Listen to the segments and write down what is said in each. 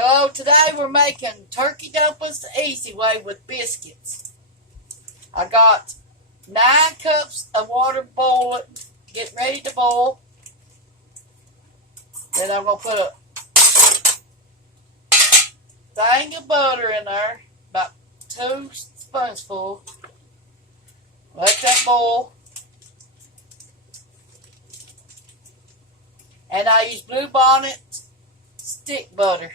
Hello, today we're making turkey dumplings the easy way with biscuits. I got 9 cups of water boiling, getting ready to boil. Then I'm going to put a thing of butter in there, about 2 spoonsful. Let that boil. And I use Blue Bonnet stick butter.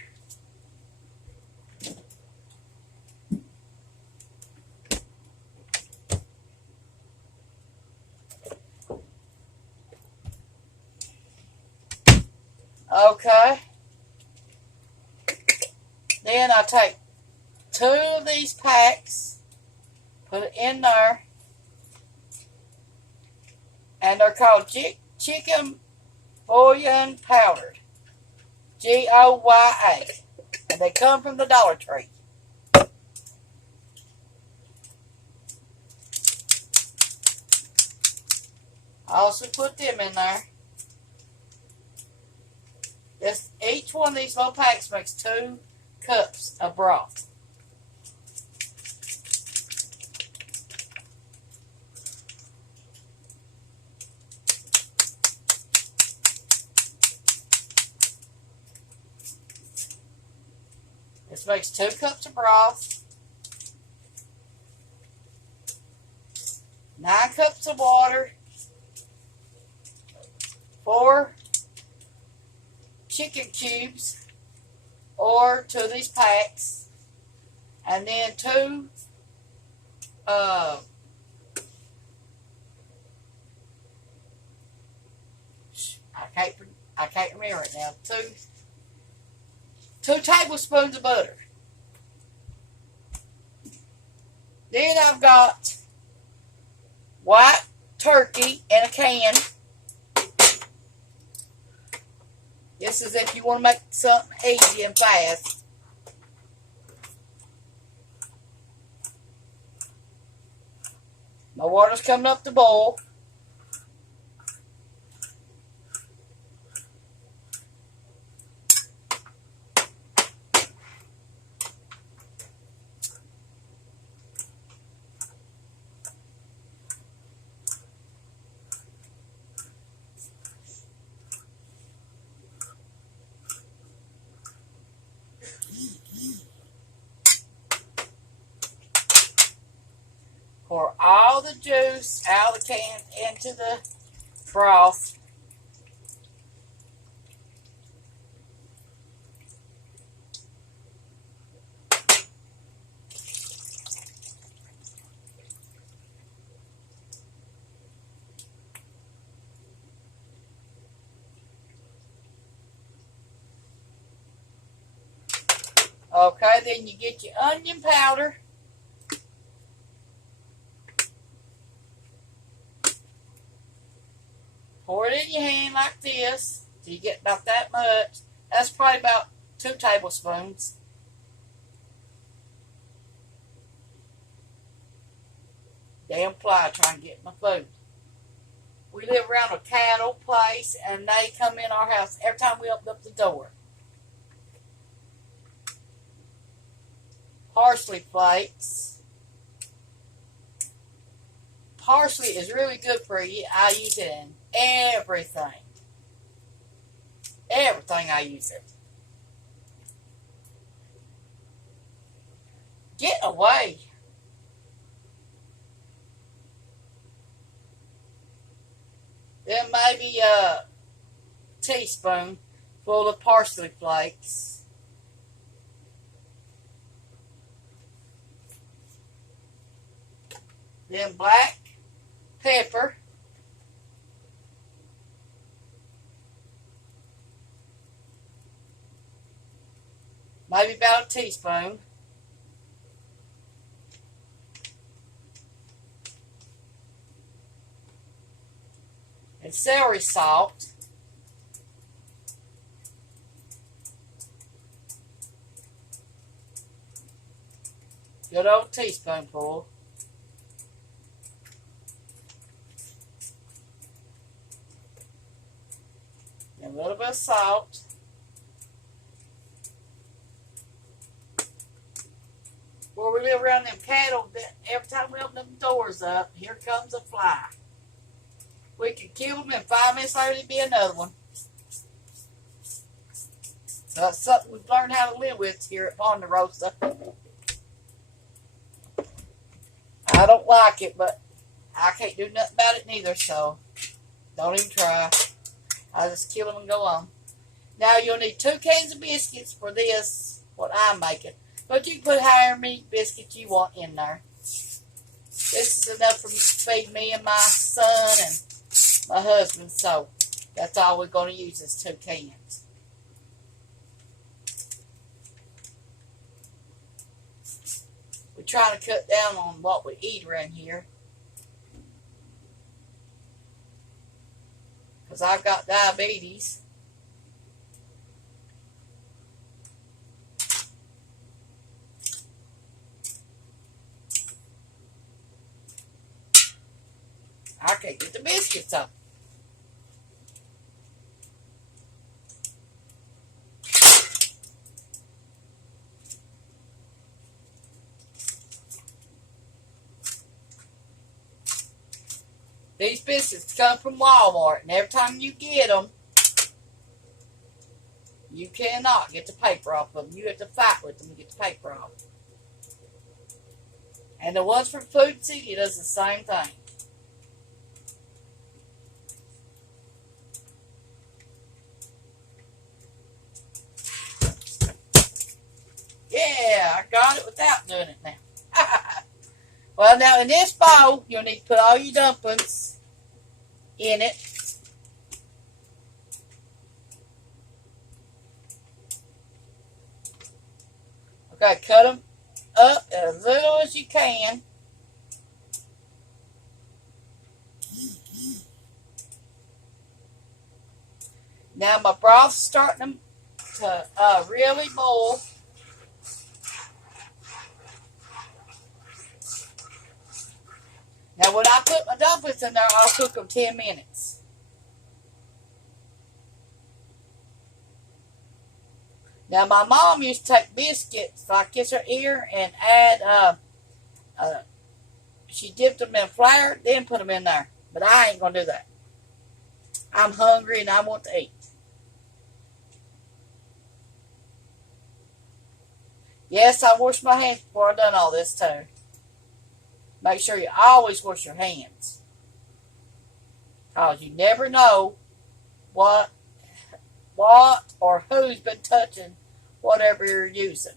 Okay. Then I take 2 of these packs, put it in there, and they're called chicken bouillon powdered, Goya, and they come from the Dollar Tree. I also put them in there. Each one of these little packs makes 2 cups of broth. This makes 2 cups of broth, 9 cups of water, 4 chicken cubes, or 2 of these packs, and then 2 I can't remember it now. 2 tablespoons of butter. Then I've got white turkey in a can. This is if you want to make something easy and fast. My water's coming up to boil. Pour all the juice out of the can into the broth. Okay, then you get your onion powder. Pour it in your hand like this, so you get about that much. That's probably about 2 tablespoons. Damn fly trying to get my food. We live around a cattle place, and they come in our house every time we open up the door. Parsley flakes. Parsley is really good for you. I use it in everything. Everything I use it. Get away. Then maybe a teaspoon full of parsley flakes. Then black pepper. Maybe about a teaspoon. And celery salt. Good old teaspoonful. And a little bit of salt. live around them cattle, that every time we open them doors up, here comes a fly. We could kill them, and 5 minutes later there'd be another one. So that's something we've learned how to live with here at Ponderosa. I don't like it, but I can't do nothing about it neither, so don't even try. I just kill them and go on. Now you'll need 2 cans of biscuits for this, what I'm making. But you can put however many biscuits you want in there. This is enough for me to feed me and my son and my husband, so that's all we're going to use is 2 cans. We're trying to cut down on what we eat around here. Because I've got diabetes. I can't get the biscuits up. These biscuits come from Walmart, and every time you get them, you cannot get the paper off of them. You have to fight with them to get the paper off. And the ones from Food City does the same thing. Yeah, I got it without doing it now. Well, now in this bowl, you'll need to put all your dumplings in it. Okay, cut them up as little as you can. Now my broth's starting to really boil. Now when I put my dumplings in there, I'll cook them 10 minutes. Now my mom used to take biscuits like this right here and add, she dipped them in flour, then put them in there. But I ain't going to do that. I'm hungry and I want to eat. Yes, I washed my hands before I done all this too. Make sure you always wash your hands. Because you never know what or who's been touching whatever you're using.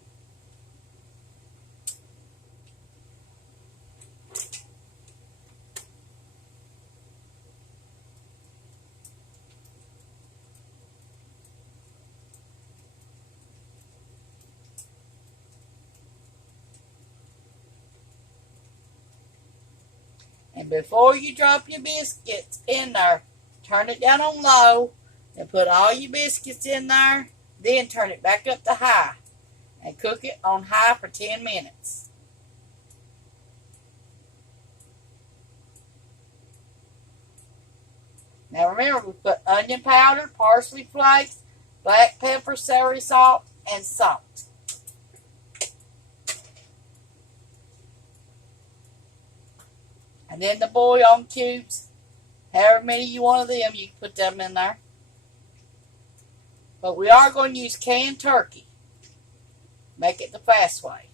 And before you drop your biscuits in there, turn it down on low and put all your biscuits in there. Then turn it back up to high and cook it on high for 10 minutes. Now remember, we put onion powder, parsley flakes, black pepper, celery salt, and salt. And then the bouillon cubes, however many you want of them, you can put them in there. But we are going to use canned turkey. Make it the fast way.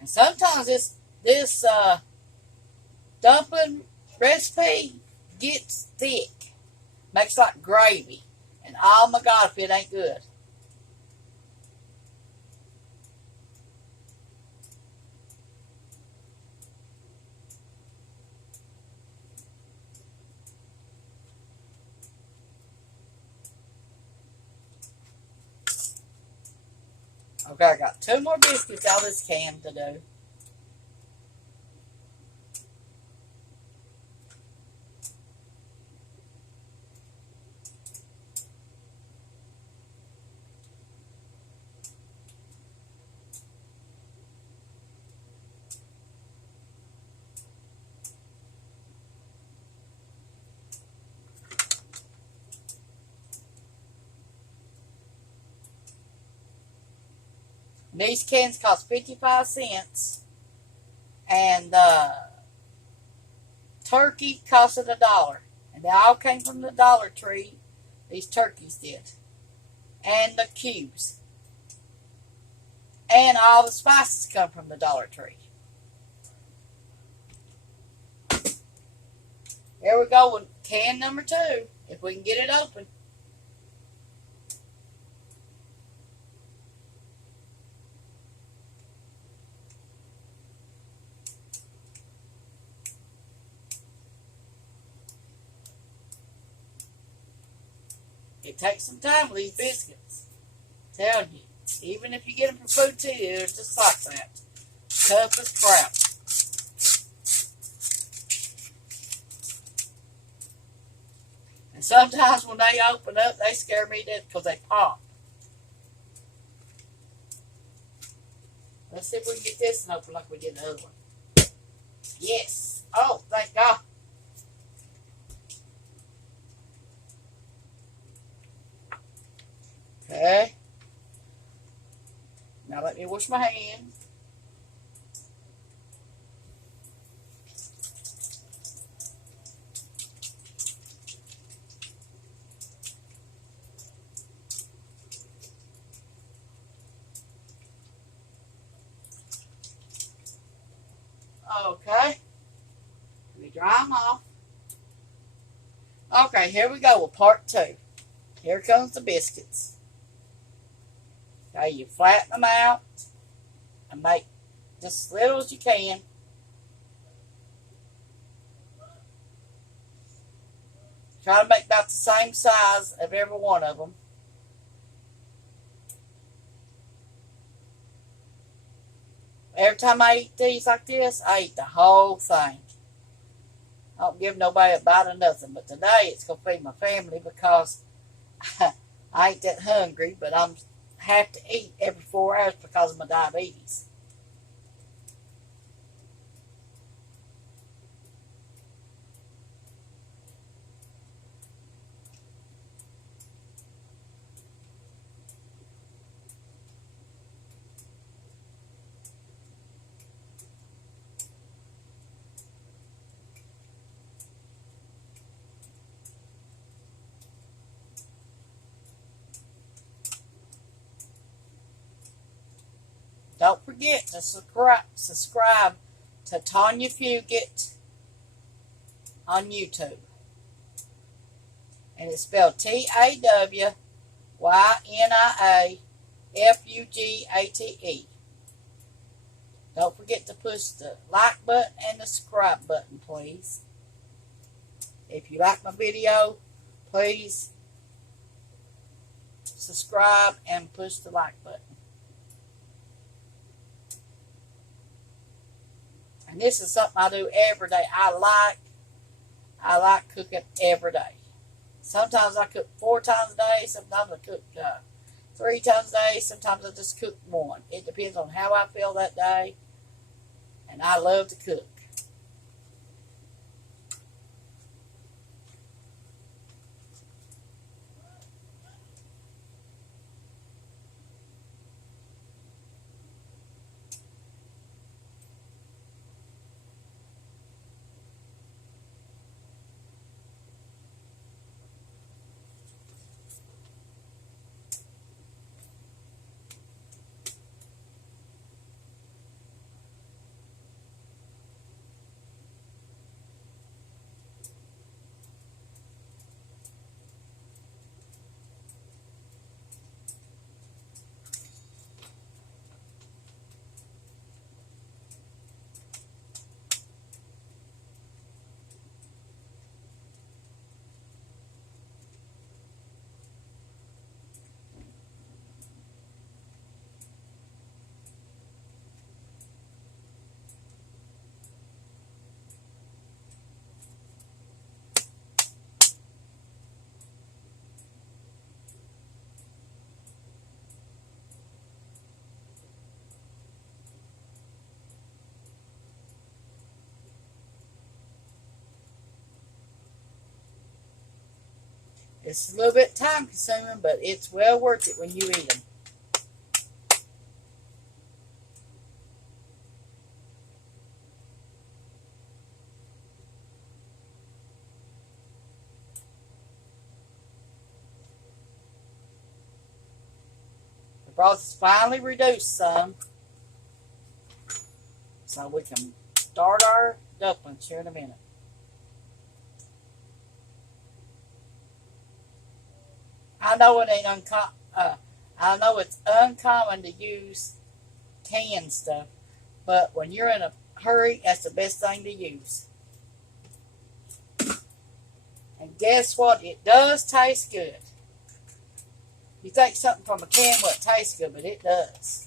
And sometimes this dumpling recipe gets thick. Makes like gravy. And oh my God, if it ain't good. Okay, I got 2 more biscuits out of this can to do. And these cans cost 55 cents. And turkey costed $1. And they all came from the Dollar Tree. These turkeys did. And the cubes. And all the spices come from the Dollar Tree. Here we go with can number 2. If we can get it open. It takes some time with these biscuits. I'm telling you. Even if you get them for food too, they're just like that. Tough as crap. And sometimes when they open up, they scare me to death because they pop. Let's see if we can get this one open like we did the other one. Yes. Oh, thank God. Okay. Now let me wash my hands. Okay. Let me dry them off. Okay, here we go with part 2. Here comes the biscuits. Okay, you flatten them out and make just as little as you can. Try to make about the same size of every one of them. Every time I eat these like this, I eat the whole thing. I don't give nobody a bite of nothing. But today it's going to feed my family because I ain't that hungry, but I have to eat every 4 hours because of my diabetes. Don't forget to subscribe to Tawynia Fugate on YouTube. And it's spelled TAWYNIAFUGATE. Don't forget to push the like button and the subscribe button, please. If you like my video, please subscribe and push the like button. And this is something I do every day. I like cooking every day. Sometimes I cook 4 times a day. Sometimes I cook 3 times a day. Sometimes I just cook 1. It depends on how I feel that day. And I love to cook. It's a little bit time consuming, but it's well worth it when you eat them. broth is finally reduced some. So we can start our dumplings here in a minute. I know it ain't I know it's uncommon to use canned stuff, but when you're in a hurry, that's the best thing to use. And guess what? It does taste good. You think something from a can wouldn't taste good, but it does.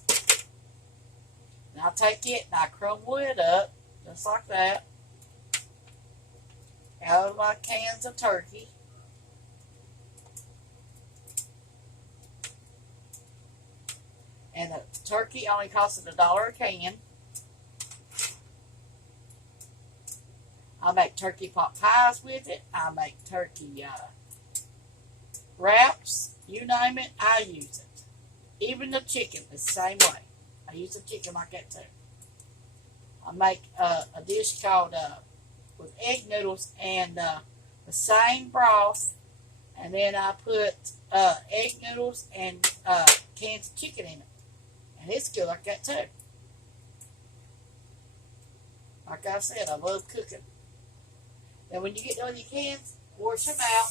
And I'll take it and I crumble it up, just like that, out of my cans of turkey. And the turkey only costs $1 a can. I make turkey pot pies with it. I make turkey wraps. You name it, I use it. Even the chicken the same way. I use the chicken like that too. I make a dish called with egg noodles and the same broth, and then I put egg noodles and cans of chicken in it. And it's good like that too. Like I said, I love cooking. And when you get done with your cans, wash them out,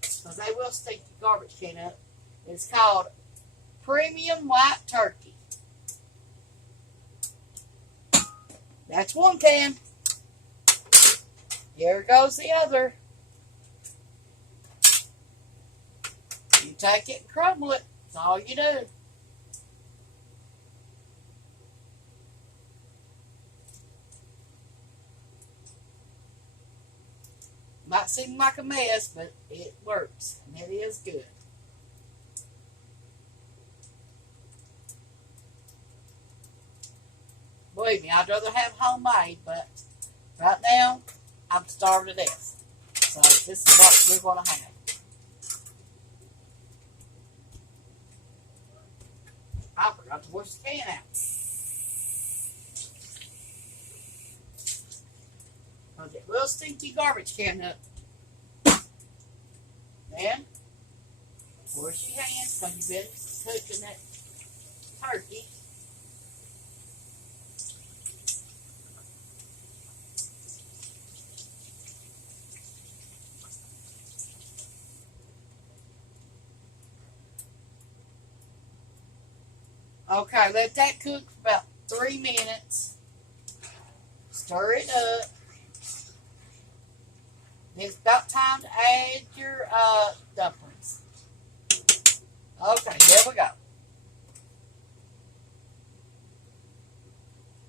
because they will stink your garbage can up. It's called Premium White Turkey. That's one can. Here goes the other. You take it and crumble it. That's all you do. Might seem like a mess, but it works, and it is good. Believe me, I'd rather have homemade, but right now, I'm starved to death. So this is what we're going to have. I forgot to wash the can out. Because it will stink your garbage can up. Then, wash your hands because you've been cooking that turkey. Okay, let that cook for about 3 minutes. Stir it up. It's about time to add your dumplings. Okay, here we go.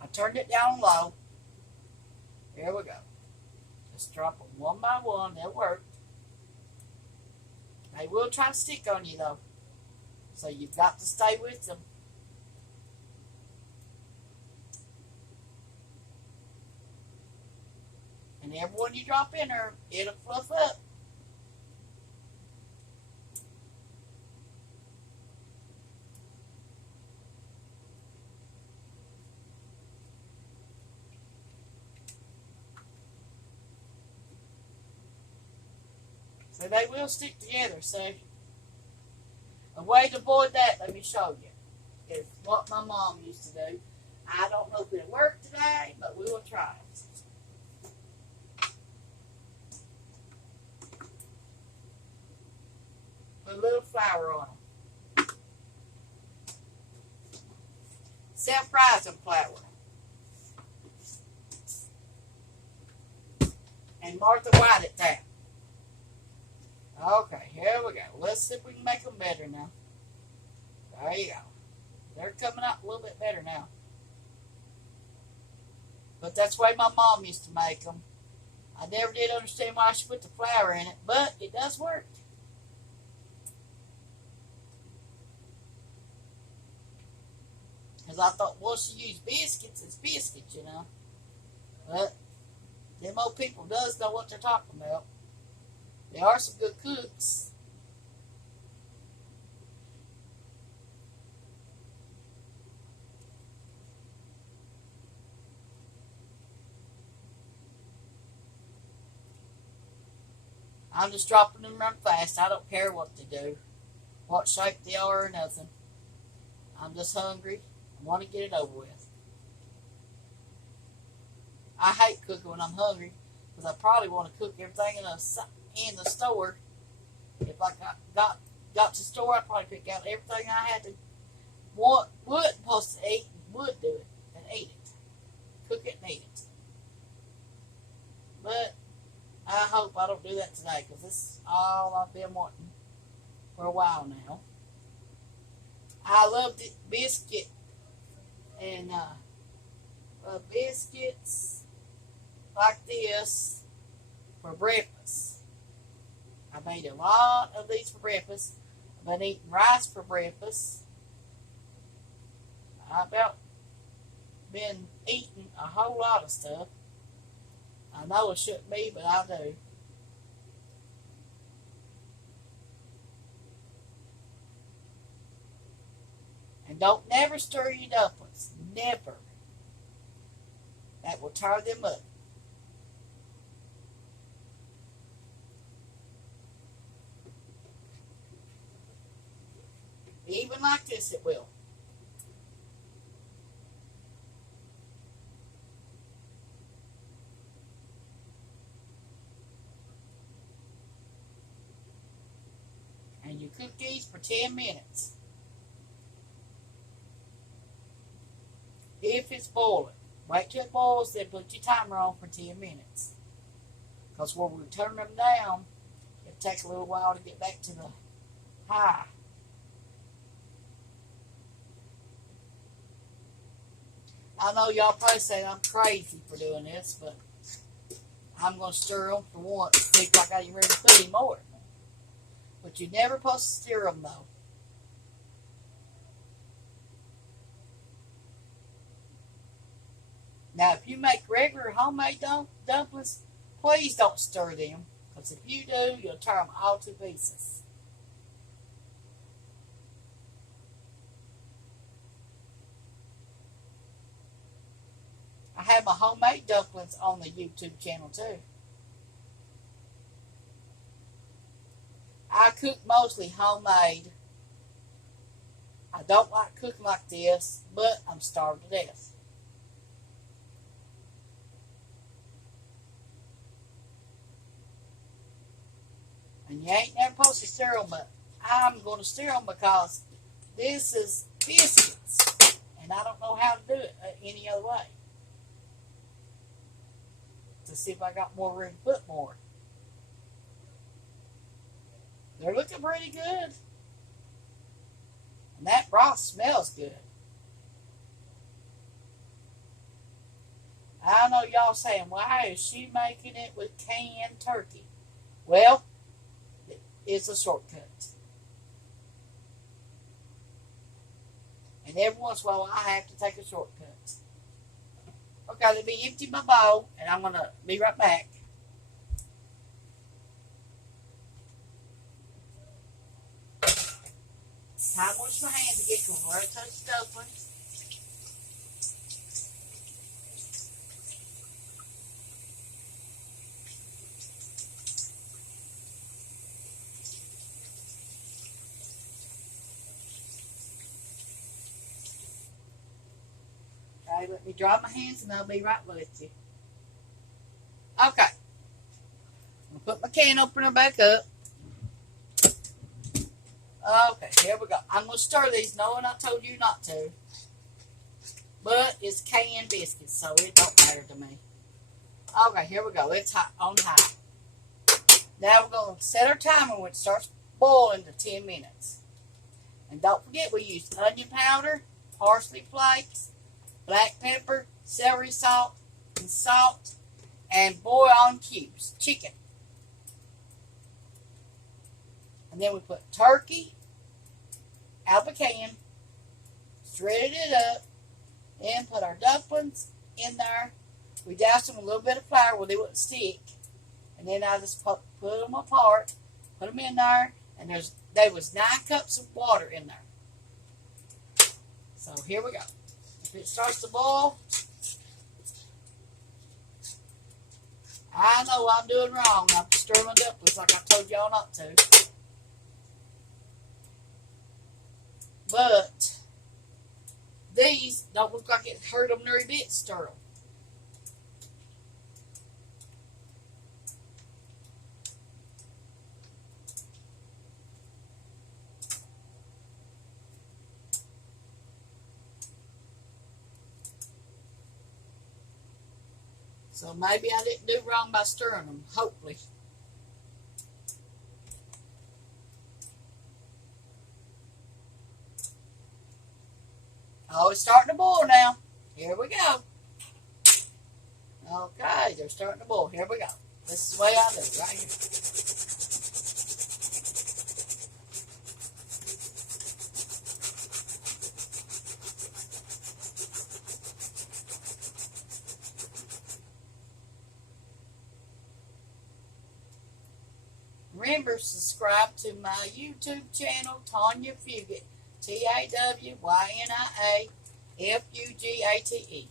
I turned it down low. Here we go. Just drop them one by one. They'll work. They will try to stick on you, though. So you've got to stay with them. And every one you drop in there, it'll fluff up. So they will stick together, so a way to avoid that, let me show you, is what my mom used to do. I don't know if it'll work today, but we will try it. Put a little flour on them. Self-rising flour. And Martha White it down. Okay, here we go. Let's see if we can make them better now. There you go. They're coming out a little bit better now. But that's the way my mom used to make them. I never did understand why she put the flour in it, but it does work. Because I thought, well, she used biscuits. It's biscuits, you know. But them old people does know what they're talking about. They are some good cooks. I'm just dropping them run fast. I don't care what they do, what shape they are or nothing. I'm just hungry. I want to get it over with. I hate cooking when I'm hungry because I probably want to cook everything in the store. If I got to the store, I'd probably pick out everything I had to would supposed to eat and would do it and eat it. Cook it and eat it. But I hope I don't do that today because this is all I've been wanting for a while now. I love the biscuit and biscuits like this for breakfast. I made a lot of these for breakfast. I've been eating rice for breakfast. I've about been eating a whole lot of stuff. I know it shouldn't be, but I do. And don't never stir your dumplings. Never. That will tear them up. Even like this it will. And you cook these for 10 minutes. If it's boiling. Wait till it boils, then put your timer on for 10 minutes. Because when we turn them down, it takes a little while to get back to the high. I know y'all probably say I'm crazy for doing this, but I'm going to stir them for once. Think like I ain't ready to put any more. But you're never supposed to stir them, though. Now, if you make regular homemade dumplings, please don't stir them. Because if you do, you'll tear them all to pieces. I have my homemade dumplings on the YouTube channel, too. I cook mostly homemade. I don't like cooking like this, but I'm starved to death. And you ain't never supposed to stir them, but I'm going to stir them because this is biscuits. And I don't know how to do it any other way. To see if I got more room to put more. They're looking pretty good. And that broth smells good. I know y'all saying, why is she making it with canned turkey? Well, it's a shortcut. And every once in a while, I have to take a shortcut. Okay, let me empty my bowl, and I'm going to be right back. Time to wash my hands again because where I touch dumplings. Okay, let me dry my hands and I'll be right with you. Okay. I'm going to put my can opener back up. Okay, here we go. I'm going to stir these knowing I told you not to. But it's canned biscuits, so it don't matter to me. Okay, here we go. It's hot on high. Now we're going to set our timer when it starts boiling to 10 minutes. And don't forget we used onion powder, parsley flakes, black pepper, celery salt, and bouillon cubes, chicken. And then we put turkey out of a can, shredded it up, and put our dumplings in there. We doused them with a little bit of flour where they wouldn't stick. And then I just put them apart, put them in there, and there was 9 cups of water in there. So here we go. If it starts to boil, I know I'm doing wrong. I'm stirring my dumplings like I told y'all not to. But These don't look like it hurt them very bit. Stir them. So maybe I didn't do wrong by stirring them. Hopefully. Oh, it's starting to boil now. Here we go. Okay, they're starting to boil. Here we go. This is the way I do it, right here. Remember, subscribe to my YouTube channel, Tawynia Fugate, TAWYNIA FUGATE.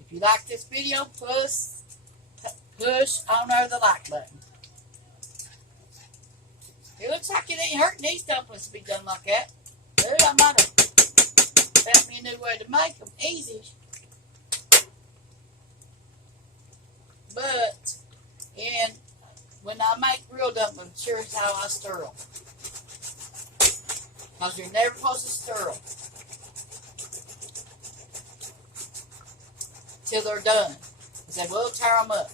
If you like this video, push on over the like button. It looks like it ain't hurting these dumplings to be done like that. Dude, I might have found me a new way to make them easy. But, and when I make real dumplings, here's how I stir them. Because you're never supposed to stir them till they're done. Because they will tear them up.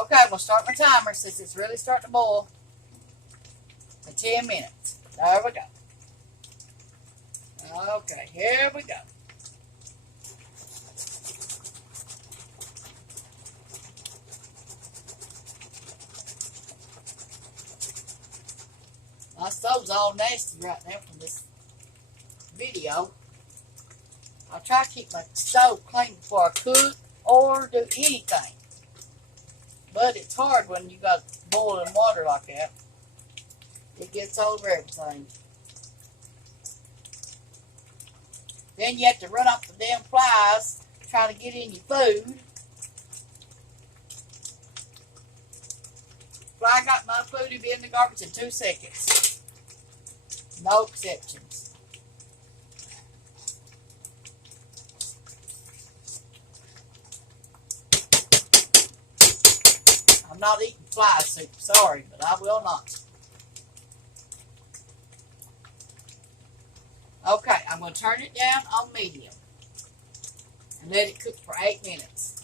Okay, we'll start my timer since it's really starting to boil for 10 minutes. There we go. Okay, here we go. My stove's all nasty right now from this video. I try to keep my stove clean before I cook or do anything. But it's hard when you got boiling water like that. It gets over everything. Then you have to run off the damn flies trying to get in your food. Fly got my food to be in the garbage in 2 seconds. No exceptions. I'm not eating fly soup, sorry, but I will not. Okay, I'm going to turn it down on medium and let it cook for 8 minutes.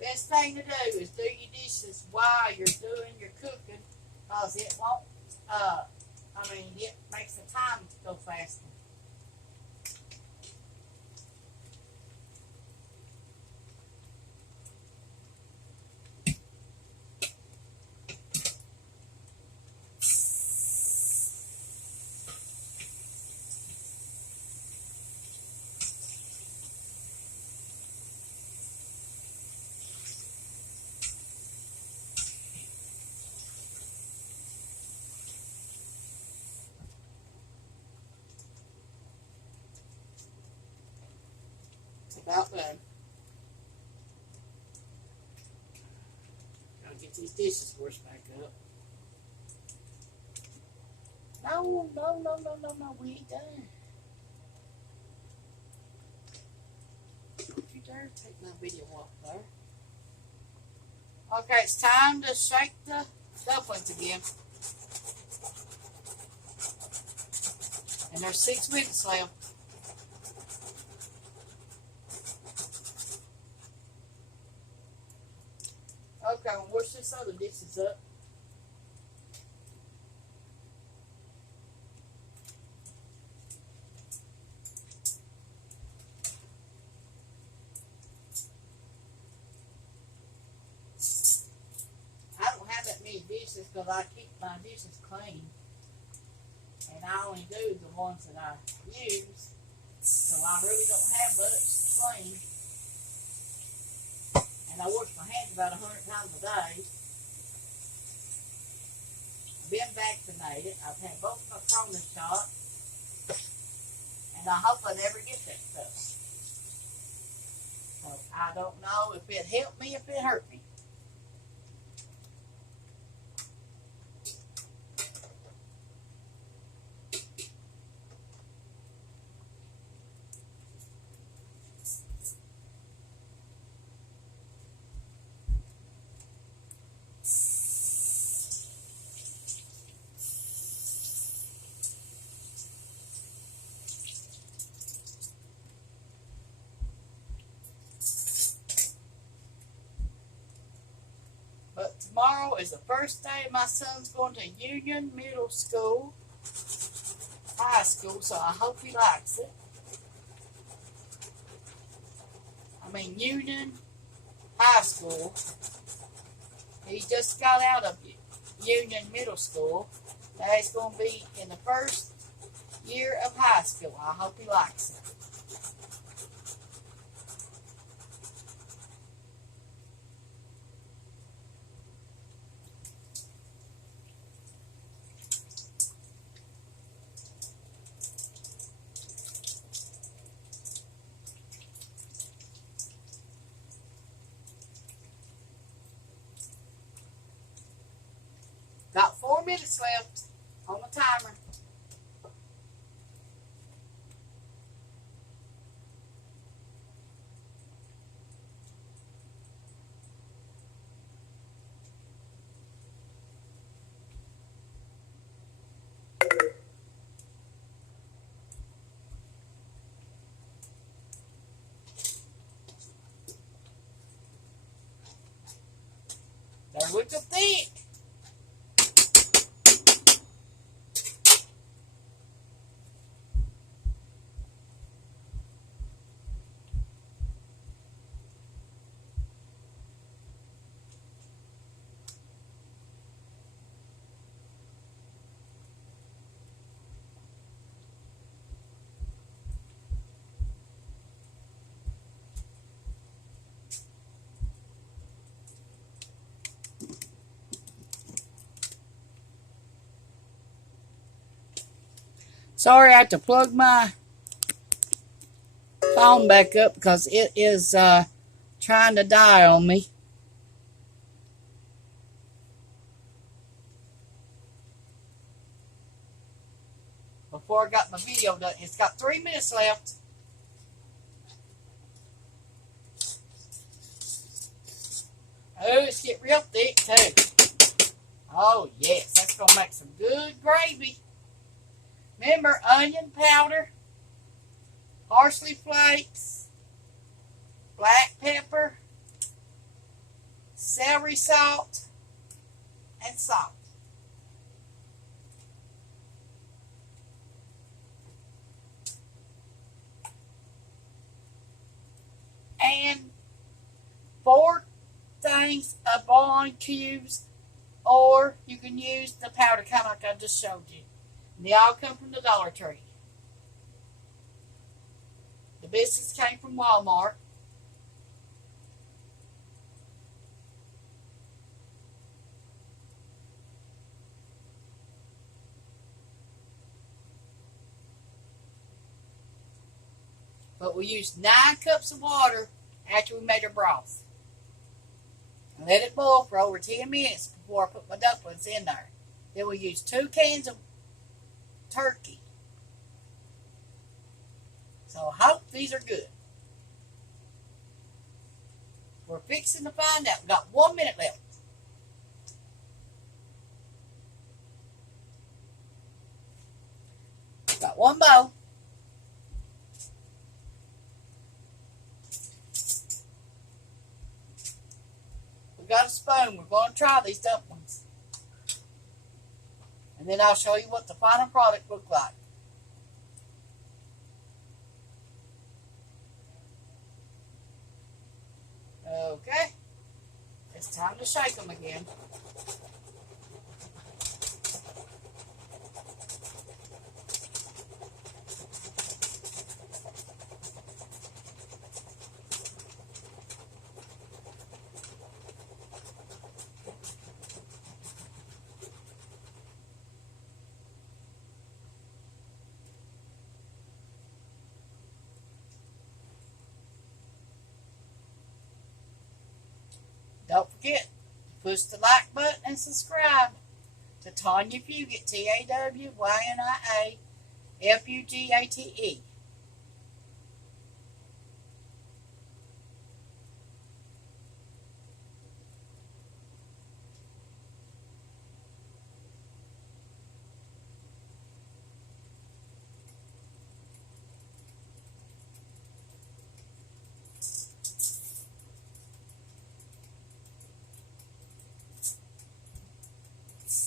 Best thing to do is do your dishes while you're doing your cooking, because it won't, it makes the time go faster. About done. Gotta get these dishes washed back up. No, we ain't done. Don't you dare take my video off there. Okay, it's time to shake the dumplings again. And there's 6 minutes left. Okay, I'll wash this other dishes up. I don't have that many dishes because I keep my dishes clean. And I only do the ones that I use. So I really don't have much to clean. And I wash my hands about 100 times a day. I've been vaccinated. I've had both my corona shots. And I hope I never get that stuff. So I don't know if it helped me, if it hurt me. But tomorrow is the first day my son's going to Union Middle School, high school, so I hope he likes it. I mean, Union High School. He just got out of Union Middle School. Now he's going to be in the first year of high school. I hope he likes it. Got 4 minutes left on the timer. They're looking thick. Sorry, I had to plug my phone back up because it is trying to die on me. Before I got my video done. It's got 3 minutes left. Oh, it's getting real thick too. Oh yes, that's going to make some good gravy. Remember, onion powder, parsley flakes, black pepper, celery salt, and salt. And 4 things of bouillon cubes, or you can use the powder kind of like I just showed you. And they all come from the Dollar Tree. The biscuits came from Walmart. But we used 9 cups of water after we made our broth. And let it boil for over 10 minutes before I put my dumplings in there. Then we used 2 cans of turkey. So I hope these are good. We're fixing to find out. We got 1 minute left. Got one bowl. We got a spoon. We're going to try these dumplings. And then I'll show you what the final product looks like. Okay. It's time to shake them again. Don't forget to push the like button and subscribe to Tawynia Fugate, Tawynia Fugate.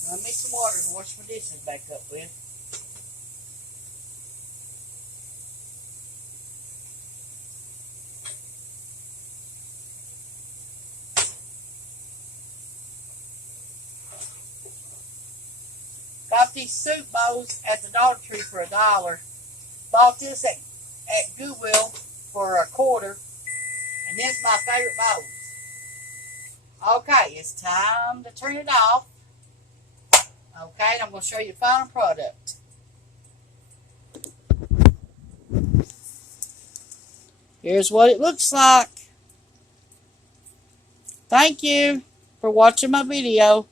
Run me some water and wash my dishes back up with. Got these soup bowls at the Dollar Tree for $1. Bought this at Goodwill for $0.25. And this is my favorite bowls. Okay, it's time to turn it off. Okay, and I'm going to show you the final product. Here's what it looks like. Thank you for watching my video.